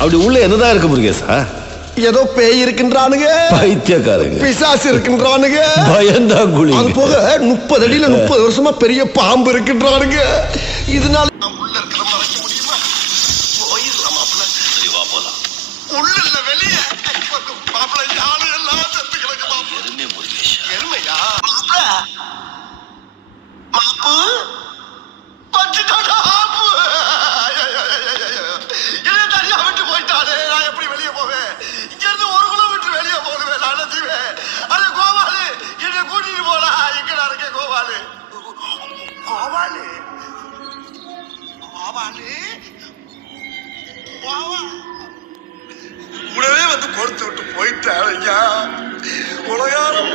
அப்படி உள்ள என்னதான் இருக்கு முருகேசா? ஏதோ பேய் இருக்கின்றானுங்க, பைத்தியக்காரங்க, பிசாசு இருக்கின்றானுங்க, பயந்தாங்குழி. அது போக 30 அடியில 30 வருஷமா பெரிய பாம்பு இருக்கின்றானுங்க. இதனால உள்ள இருக்கிற மறைக்க முடியுமா? போயிடலாம் மாப்பிள்ள. சரி வா போலாம். உள்ள இல்ல வெளியே. மாப்பிள்ள யாரு எல்லாம் செத்து கிடக்கு மாப்பிள்ள. எருமை முருகேஷா. எருமையா? மாப்பிள்ள. மாப்பு. பட்டுட்டாடா ஆப்பு. இதை தனியா விட்டு போயிட்டானே. நான் எப்படி வெளியே போவேன்? இங்க இருந்து 1 கிலோமீட்டர் வெளியே போடுவேன். நான் நினைச்சுவேன். அட கோபாலு, என்னை கூட்டிட்டு போடா. எங்கடா இருக்க கோபாலு? கோபாலு. கோபாலு. கூடவே வந்து கொடுத்து விட்டு போயிட்டான் ஐயா. உலகாரம்